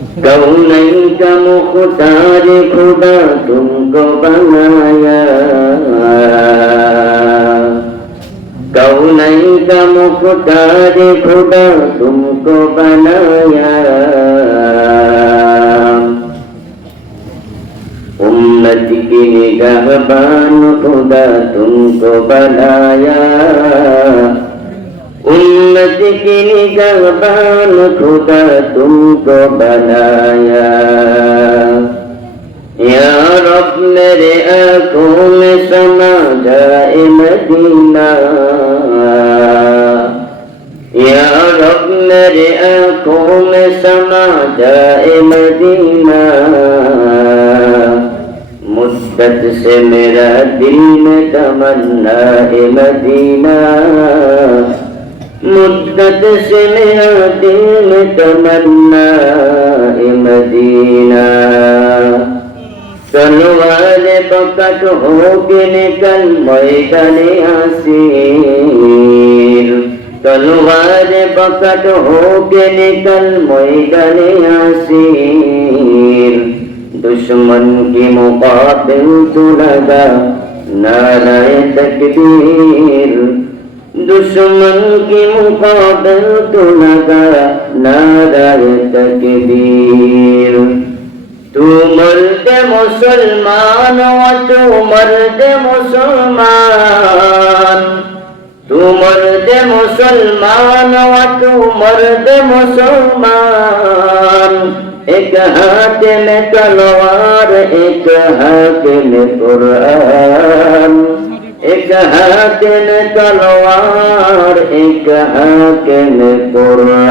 कौनैन का मुख्तार खुदा तुमको बनाया, कौनैन का मुख्तार खुदा तुमको बनाया, उम्मत की निगाहबान खुदा तुमको बनाया, उम्मत की निगाहबान खुदा तुमको बनाया। या रब मेरे आँखों में समा जाए मदीना, या रब मेरे आँखों में समा जाए मदीना, मुद्दत से मेरा दिल में तमन्ना है मदीना, मुद्दत से मेरा दिल में तमन्ना है मदीना। तलवार पकड़ हो के निकल मैदाने आसीर, तलवार पकड़ हो के निकल मैदाने आसीर, दुश्मन की मुकाबिल तो लगा नाराए तकबीर, दुश्मन की मुकाबिल तो लगा नाराए तकबीर। तू मर्द मुसलमान व तू मर्द मुसलमान, तू मर्द मुसलमान व तू मर्द मुसलमान, एक हाथ में तलवार एक हाथ में कुरान, एक हाथ में तलवार एक हाथ में कुरान।